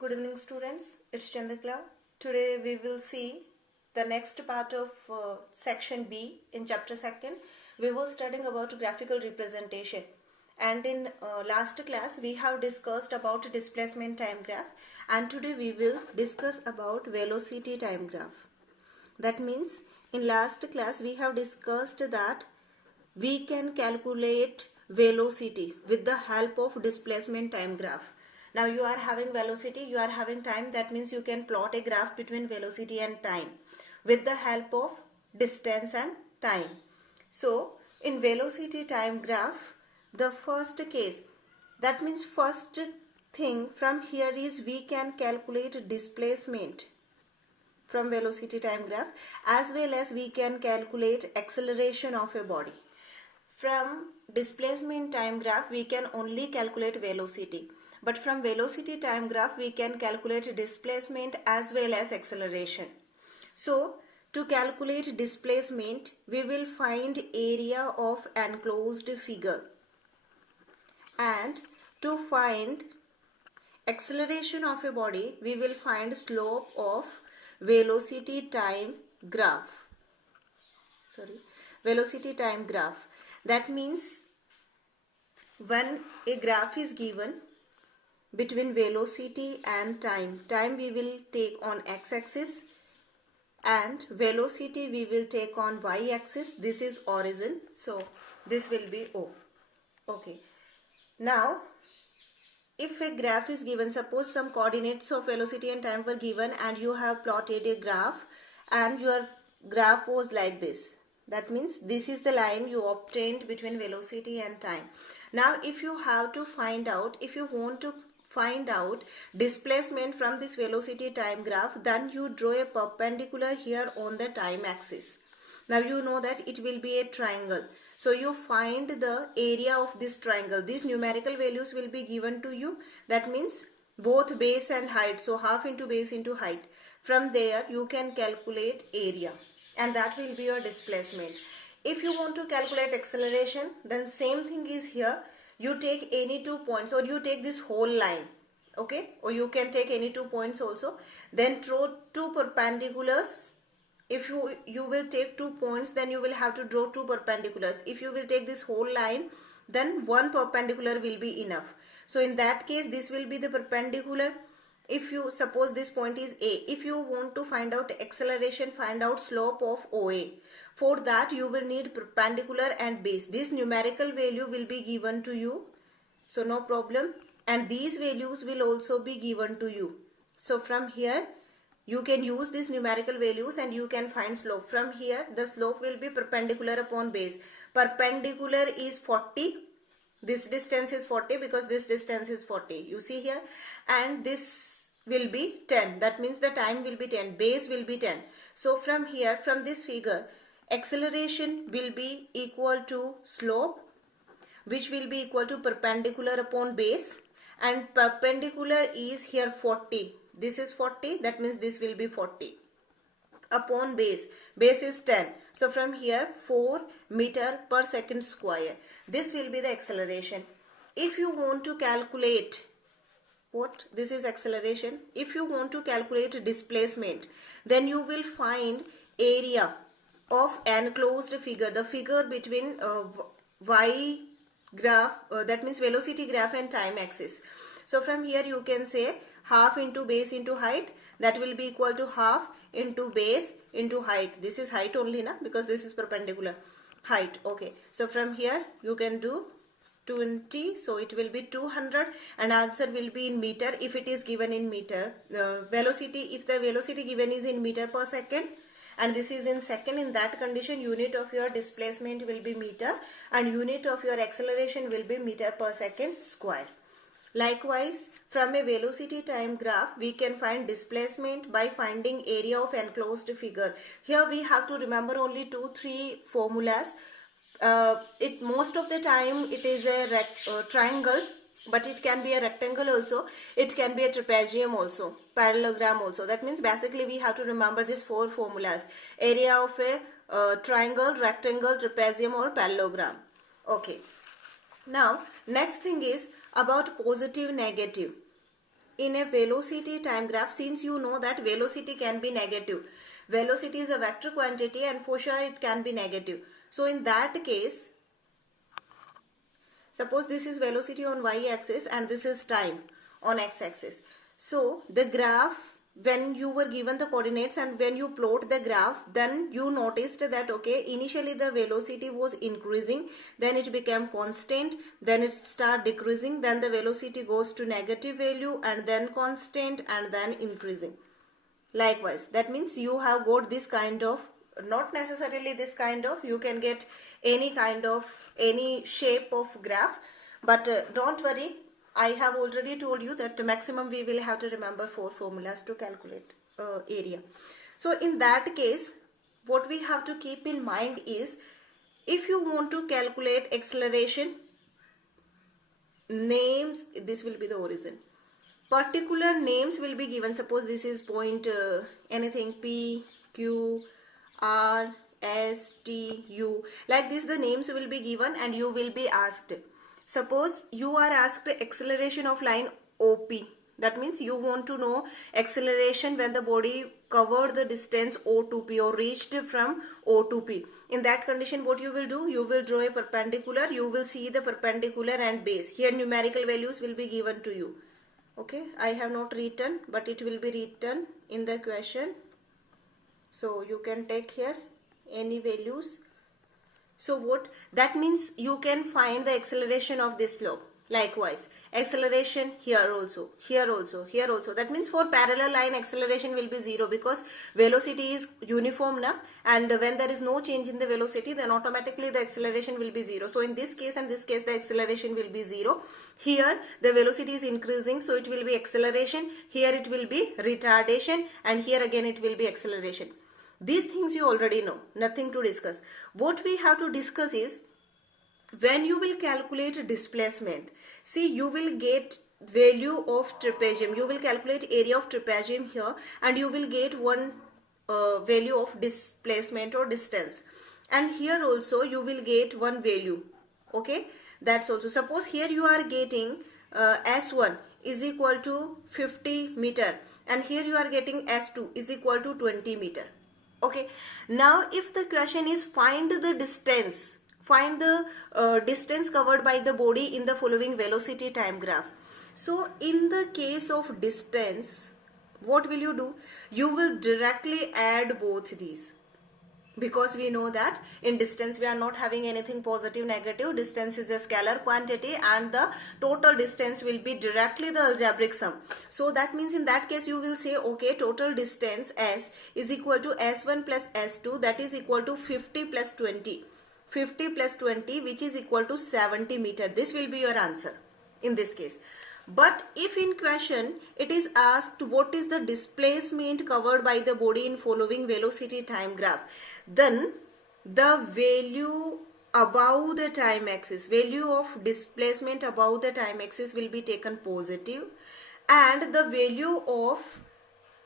Good evening students, it's Chandrakala. Today we will see the next part of section B in chapter 2nd. We were studying about graphical representation, and in last class we have discussed about displacement time graph, and today we will discuss about velocity time graph. That means in last class we have discussed that we can calculate velocity with the help of displacement time graph. Now you are having velocity, you are having time, that means you can plot a graph between velocity and time with the help of distance and time. So in velocity time graph, the first case, that means first thing from here is we can calculate displacement from velocity time graph, as well as we can calculate acceleration of a body. From displacement time graph we can only calculate velocity, but from velocity time graph we can calculate displacement as well as acceleration. So to calculate displacement we will find area of enclosed figure, and to find acceleration of a body we will find slope of velocity time graph. Velocity time graph. That means when a graph is given between velocity and time we will take on x-axis and velocity we will take on y-axis. This is origin, so this will be O. Okay. Now if a graph is given, suppose some coordinates of velocity and time were given and you have plotted a graph and your graph was like this. That means this is the line you obtained between velocity and time. Now if you have to find out, if you want to find out displacement from this velocity time graph, then you draw a perpendicular here on the time axis. Now you know that it will be a triangle. So you find the area of this triangle. These numerical values will be given to you. That means both base and height. So half into base into height. From there you can calculate area, and that will be your displacement. If you want to calculate acceleration, then same thing is here. You take any 2 points, or you take this whole line. Okay, or you can take any 2 points also. Then draw two perpendiculars. If you will take 2 points, then you will have to draw two perpendiculars. If you will take this whole line, then one perpendicular will be enough. So in that case this will be the perpendicular. If you suppose this point is A, if you want to find out acceleration, find out slope of OA. For that you will need perpendicular and base. This numerical value will be given to you, so no problem, and these values will also be given to you. So from here you can use these numerical values and you can find slope. From here the slope will be perpendicular upon base. Perpendicular is 40. This distance is 40 because this distance is 40. You see here, and this will be 10. That means the time will be 10. Base will be 10. So from here, from this figure, acceleration will be equal to slope, which will be equal to perpendicular upon base, and perpendicular is here 40. This is 40, that means this will be 40 upon base. Base is 10. So from here 4 meter per second square. This will be the acceleration. If you want to calculate what? This is acceleration. If you want to calculate displacement, then you will find area of enclosed figure, the figure between y graph, that means velocity graph and time axis. So from here you can say half into base into height, that will be equal to half into base into height. This is height only, na, because this is perpendicular. Height. Okay, so from here you can do 20, so it will be 200, and answer will be in meter if it is given in meter. Velocity, if the velocity given is in meter per second and this is in second, in that condition unit of your displacement will be meter and unit of your acceleration will be meter per second square. Likewise, from a velocity time graph we can find displacement by finding area of enclosed figure. Here we have to remember only 2-3 formulas. Most of the time it is a triangle, but it can be a rectangle also, it can be a trapezium also, parallelogram also. That means basically we have to remember these 4 formulas: area of a triangle, rectangle, trapezium or parallelogram. Okay. Now next thing is about positive negative. in a velocity time graph, since you know that velocity can be negative, velocity is a vector quantity and for sure it can be negative. So in that case, suppose this is velocity on y-axis and this is time on x-axis. So the graph, when you were given the coordinates and when you plot the graph, then you noticed that okay, initially the velocity was increasing, then it became constant, then it start decreasing, then the velocity goes to negative value and then constant and then increasing. Likewise, that means you have got this kind of, not necessarily this kind of, you can get any kind of, any shape of graph, but don't worry, I have already told you that the maximum we will have to remember 4 formulas to calculate area. So in that case, what we have to keep in mind is, if you want to calculate acceleration, names, this will be the origin. Particular names will be given. Suppose this is point anything P, Q, R, S, T, U. Like this the names will be given and you will be asked. Suppose you are asked acceleration of line OP. That means you want to know acceleration when the body covered the distance O to P or reached from O to P. In that condition, what you will do? You will draw a perpendicular. You will see the perpendicular and base. Here numerical values will be given to you. Okay, I have not written, but it will be written in the question. So you can take here any values. So what that means, you can find the acceleration of this slope. Likewise, acceleration here also, here also, here also. That means for parallel line acceleration will be 0 because velocity is uniform now, and when there is no change in the velocity, then automatically the acceleration will be 0. So in this case and this case the acceleration will be 0. Here the velocity is increasing, so it will be acceleration. Here it will be retardation, and here again it will be acceleration. These things you already know, nothing to discuss. What we have to discuss is, when you will calculate displacement, see, you will get value of trapezium. You will calculate area of trapezium here and you will get one value of displacement or distance. And here also you will get one value. Okay, that's also. Suppose here you are getting S1 is equal to 50 meter and here you are getting S2 is equal to 20 meter. Okay, now if the question is find the distance, find the distance covered by the body in the following velocity time graph. So in the case of distance, what will you do? You will directly add both these, because we know that in distance we are not having anything positive negative. Distance is a scalar quantity and the total distance will be directly the algebraic sum. So that means in that case you will say okay, total distance S is equal to S1 plus S2, that is equal to 50 plus 20. 50 plus 20, which is equal to 70 meter. This will be your answer in this case. But if in question it is asked what is the displacement covered by the body in following velocity time graph, then the value above the time axis, value of displacement above the time axis will be taken positive, and the value of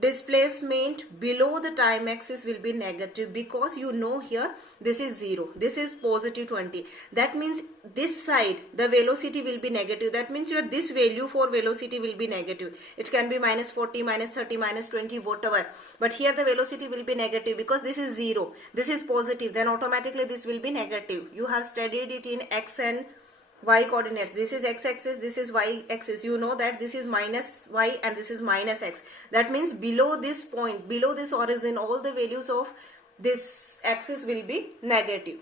displacement below the time axis will be negative, because you know here this is 0, this is positive 20. That means this side the velocity will be negative. That means your this value for velocity will be negative. It can be minus 40, minus 30, minus 20, whatever. But here the velocity will be negative because this is 0, this is positive, then automatically this will be negative. You have studied it in x and y coordinates. This is x-axis, this is y-axis. You know that this is minus y and this is minus x. That means below this point, below this origin, all the values of this axis will be negative.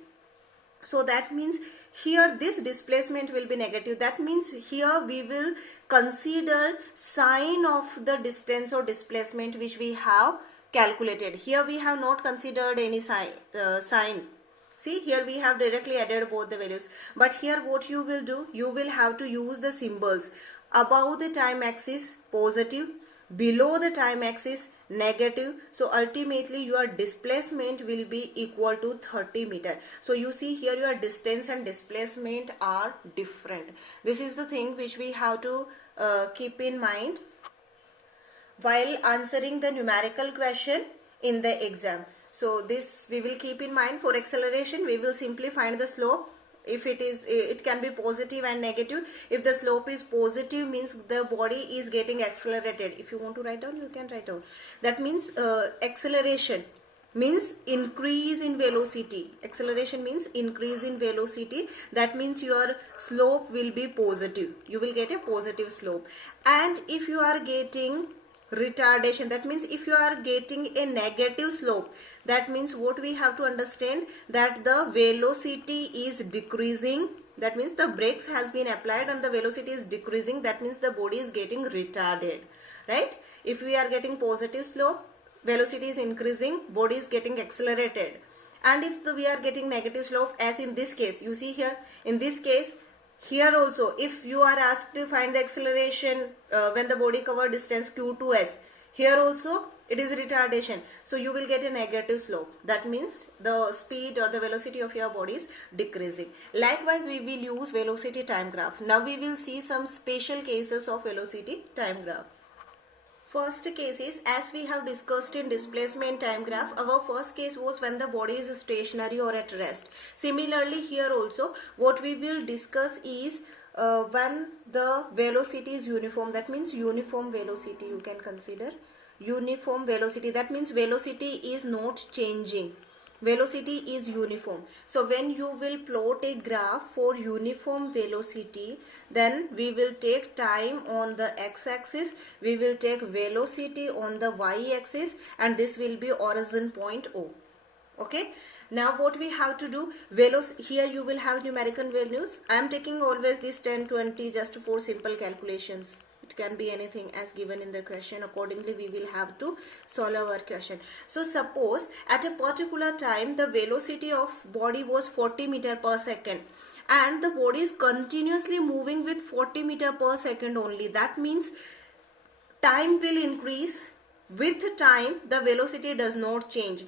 So that means here this displacement will be negative. That means here we will consider sign of the distance or displacement which we have calculated. Here we have not considered any sign. See, here we have directly added both the values. But here what you will do, you will have to use the symbols. Above the time axis positive, below the time axis negative. So ultimately your displacement will be equal to 30 meter. So you see here your distance and displacement are different. This is the thing which we have to keep in mind while answering the numerical question in the exam. So this we will keep in mind. For acceleration we will simply find the slope. if it can be positive and negative. If the slope is positive, means the body is getting accelerated. If you want to write down, you can write down. That means acceleration means increase in velocity. Acceleration means increase in velocity. That means your slope will be positive. You will get a positive slope. And if you are getting retardation, that means if you are getting a negative slope, that means what we have to understand, that the velocity is decreasing. That means the brakes has been applied and the velocity is decreasing. That means the body is getting retarded, right? If we are getting positive slope, velocity is increasing, body is getting accelerated. And if we are getting negative slope, as in this case, you see here, in this case, here also, if you are asked to find the acceleration when the body covered distance q2s, here also it is retardation. So you will get a negative slope. That means the speed or the velocity of your body is decreasing. Likewise, we will use velocity time graph. Now we will see some special cases of velocity time graph. First case is, as we have discussed in displacement time graph, our first case was when the body is stationary or at rest. Similarly, here also what we will discuss is when the velocity is uniform. That means uniform velocity you can consider. Uniform velocity, that means velocity is not changing. Velocity is uniform. So when you will plot a graph for uniform velocity, then we will take time on the x-axis, we will take velocity on the y-axis, and this will be origin point O. Okay. Now what we have to do, here you will have numerical values. I am taking always this 10, 20 just for simple calculations. It can be anything as given in the question. Accordingly, we will have to solve our question. So suppose at a particular time the velocity of body was 40 meter per second and the body is continuously moving with 40 meter per second only. That means time will increase. With time the velocity does not change.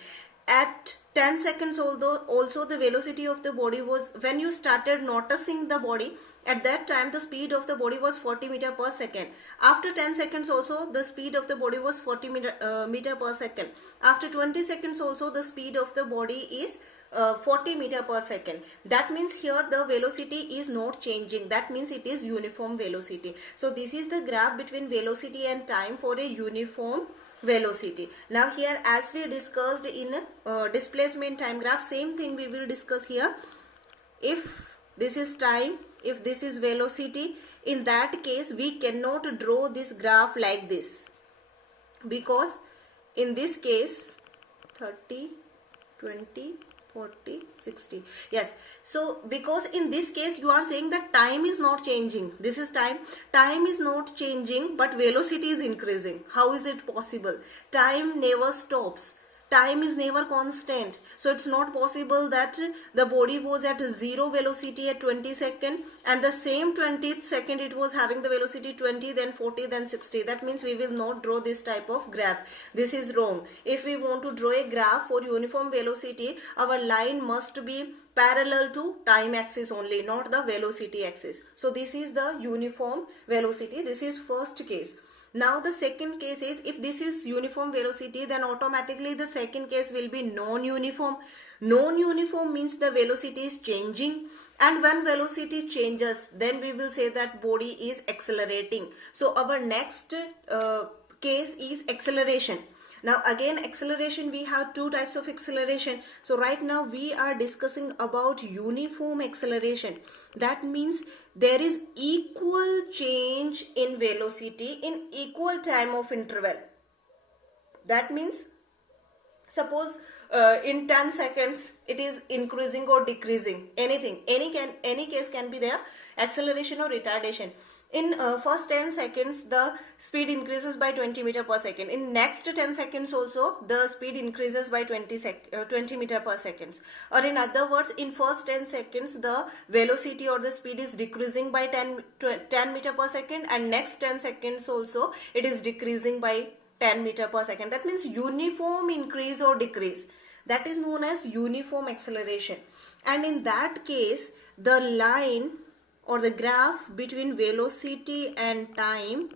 At 10 seconds also the velocity of the body was, when you started noticing the body, at that time the speed of the body was 40 meter per second. After 10 seconds also the speed of the body was 40 meter per second. After 20 seconds also the speed of the body is 40 meter per second. That means here the velocity is not changing. That means it is uniform velocity. So this is the graph between velocity and time for a uniform velocity. Now here, as we discussed in displacement time graph, same thing we will discuss here. If this is time, if this is velocity, in that case we cannot draw this graph like this, because in this case 30, 20, 40, 60. Yes. So because in this case you are saying that time is not changing. This is time. Time is not changing but velocity is increasing. How is it possible? Time never stops. Time is never constant. So it's not possible that the body was at 0 velocity at 20 seconds and the same 20th second it was having the velocity 20, then 40, then 60. That means we will not draw this type of graph. This is wrong. If we want to draw a graph for uniform velocity, our line must be parallel to time axis only, not the velocity axis. So this is the uniform velocity. This is first case. Now the second case is, if this is uniform velocity, then automatically the second case will be non-uniform. Non-uniform means the velocity is changing, and when velocity changes, then we will say that body is accelerating. So our next case is acceleration. Now again, acceleration, we have two types of acceleration. So right now we are discussing about uniform acceleration. That means there is equal change in velocity in equal time of interval. That means suppose in 10 seconds it is increasing or decreasing. Anything, any case can be there, acceleration or retardation. In first 10 seconds the speed increases by 20 meter per second. In next 10 seconds also the speed increases by 20 meter per second. Or in other words, in first 10 seconds the velocity or the speed is decreasing by 10 meter per second, and next 10 seconds also it is decreasing by 10 meter per second. That means uniform increase or decrease. That is known as uniform acceleration. And in that case the line or the graph between velocity and time,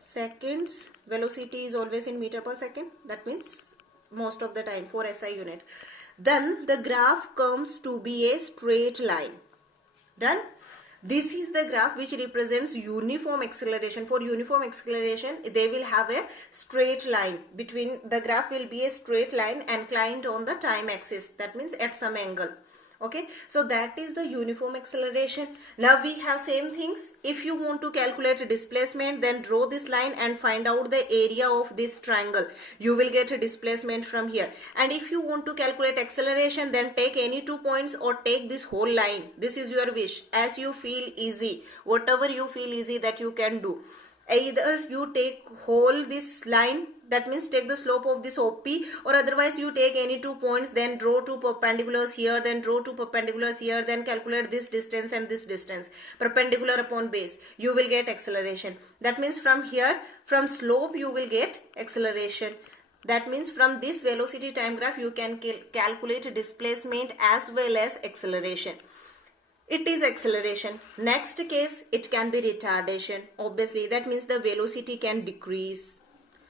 seconds, velocity is always in meter per second, that means most of the time for SI unit, then the graph comes to be a straight line. Done? This is the graph which represents uniform acceleration. For uniform acceleration, they will have a straight line. Between the graph will be a straight line inclined on the time axis. That means at some angle. Okay, so that is the uniform acceleration. Now we have same things. If you want to calculate displacement, then draw this line and find out the area of this triangle. You will get a displacement from here. And if you want to calculate acceleration, then take any 2 points or take this whole line. This is your wish, as you feel easy. Whatever you feel easy, that you can do. Either you take whole this line, that means take the slope of this OP, or otherwise you take any 2 points, then draw 2 perpendiculars here, then draw 2 perpendiculars here, then calculate this distance and this distance perpendicular upon base. You will get acceleration. That means from here, from slope you will get acceleration. That means from this velocity time graph you can calculate displacement as well as acceleration. It is acceleration. Next case, it can be retardation. Obviously, that means the velocity can decrease.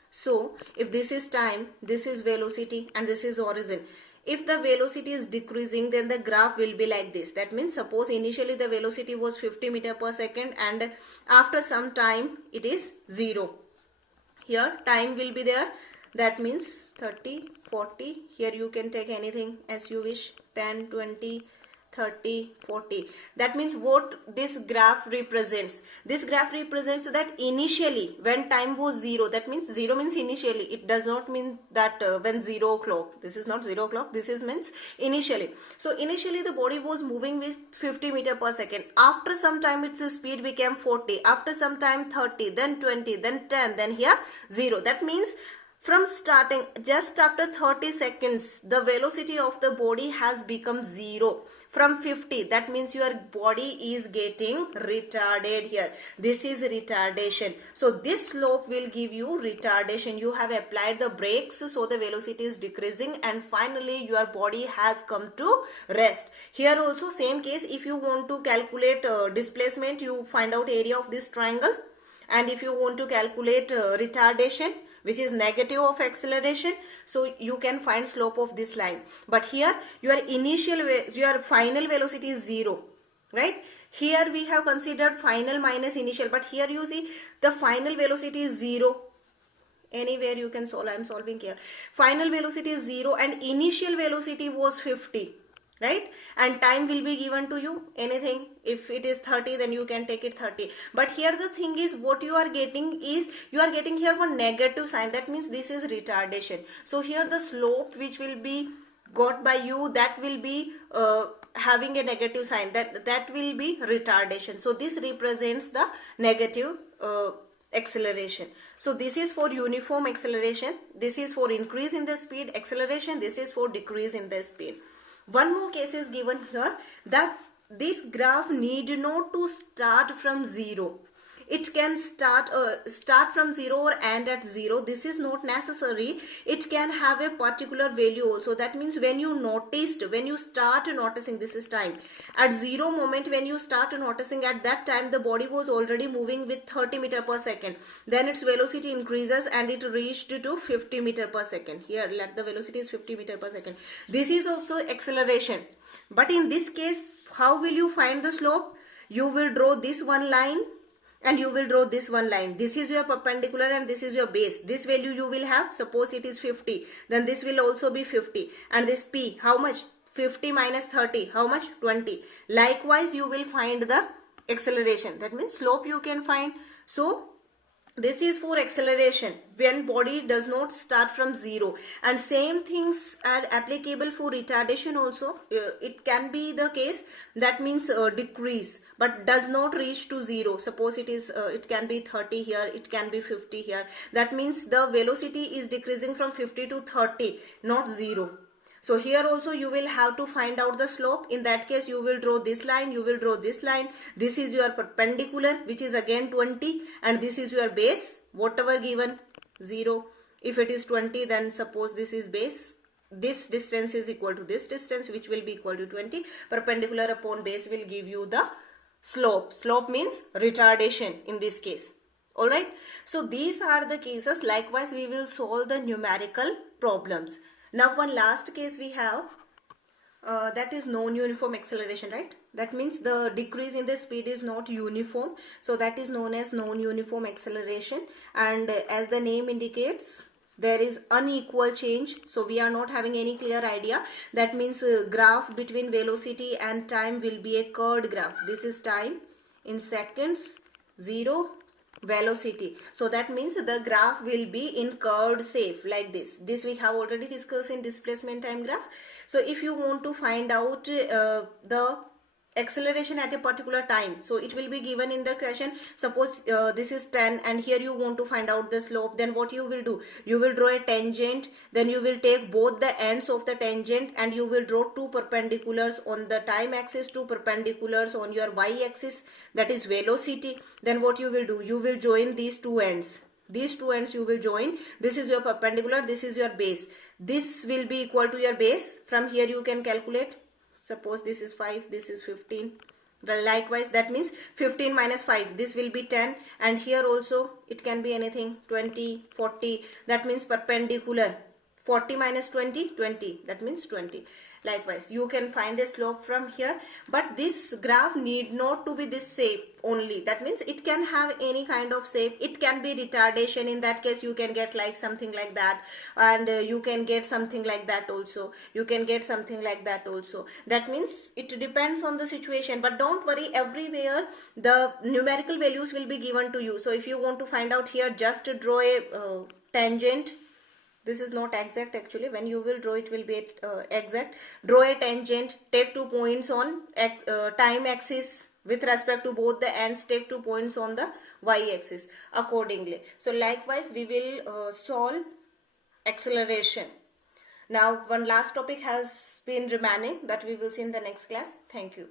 So, if this is time, this is velocity and this is origin. If the velocity is decreasing, then the graph will be like this. That means suppose initially the velocity was 50 meter per second and after some time it is 0. Here time will be there. That means 30, 40. Here you can take anything as you wish. 10, 20, 30, 40. That means what this graph represents. This graph represents that initially when time was 0, that means 0 means initially. It does not mean that when 0 o'clock. This is not 0 o'clock. This is means initially. So initially the body was moving with 50 meter per second. After some time its speed became 40. After some time 30, then 20, then 10, then here 0. That means from starting just after 30 seconds, the velocity of the body has become 0. From 50, that means your body is getting retarded here. This is retardation. So this slope will give you retardation. You have applied the brakes, so the velocity is decreasing and finally your body has come to rest. Here also same case, if you want to calculate displacement, you find out area of this triangle. And if you want to calculate retardation, which is negative of acceleration, so you can find slope of this line. But here your final velocity is 0, right? Here we have considered final minus initial, but here you see the final velocity is 0. Anywhere you can solve, I am solving here. Final velocity is 0 and initial velocity was 50. Right? And time will be given to you, anything. If it is 30, then you can take it 30. But here the thing is, what you are getting is, you are getting here for negative sign. That means this is retardation. So here the slope which will be got by you, that will be having a negative sign. That will be retardation. So this represents the negative acceleration. So this is for uniform acceleration. This is for increase in the speed acceleration. This is for decrease in the speed. One more case is given here, that this graph need not to start from 0. It can start from 0 or end at 0. This is not necessary. It can have a particular value also. That means when you start noticing, this is time. At 0 moment, when you start noticing, at that time the body was already moving with 30 meter per second. Then its velocity increases and it reached to 50 meter per second. Here let the velocity is 50 meter per second. This is also acceleration. But in this case, how will you find the slope? You will draw this one line and you will draw this one line. This is your perpendicular and this is your base. This value you will have, suppose it is 50, then this will also be 50. And this P, how much? 50 minus 30, how much? 20. Likewise, you will find the acceleration. That means slope you can find. So this is for acceleration when body does not start from 0. And same things are applicable for retardation also. It can be the case, that means decrease, but does not reach to 0. Suppose it is it can be 30 here, it can be 50 here. That means the velocity is decreasing from 50 to 30, not 0. So here also you will have to find out the slope. In that case you will draw this line, you will draw this line. This is your perpendicular, which is again 20, and this is your base, whatever given, 0. If it is 20, then suppose this is base. This distance is equal to this distance, which will be equal to 20. Perpendicular upon base will give you the slope. Slope means retardation in this case. Alright. So these are the cases. Likewise, we will solve the numerical problems. Now one last case we have. that is non-uniform acceleration, right? That means the decrease in the speed is not uniform, so that is known as non-uniform acceleration. And as the name indicates, there is unequal change, so we are not having any clear idea. That means graph between velocity and time will be a curved graph. This is time in seconds, 0 velocity, so that means the graph will be in curved shape like this we have already discussed in displacement time graph. So if you want to find out the acceleration at a particular time, so it will be given in the question. Suppose this is 10 and here you want to find out the slope, then what you will do, you will draw a tangent, then you will take both the ends of the tangent and you will draw two perpendiculars on the time axis, two perpendiculars on your y axis, that is velocity. Then what you will do, you will join these two ends, you will join. This is your perpendicular, this is your base, this will be equal to your base. From here you can calculate. Suppose this is 5, this is 15. Likewise, that means 15 minus 5, this will be 10. And here also it can be anything, 20, 40. That means perpendicular. 40 minus 20, 20. That means 20. Likewise, you can find a slope from here. But this graph need not to be this shape only. That means it can have any kind of shape. It can be retardation. In that case, you can get like something like that. And you can get something like that also. You can get something like that also. That means it depends on the situation. But don't worry, everywhere the numerical values will be given to you. So if you want to find out here, just draw a tangent. This is not exact actually. When you will draw, it will be exact. Draw a tangent, take 2 points on time axis with respect to both the ends, take 2 points on the y axis accordingly. So likewise, we will solve acceleration. Now one last topic has been remaining that we will see in the next class. Thank you.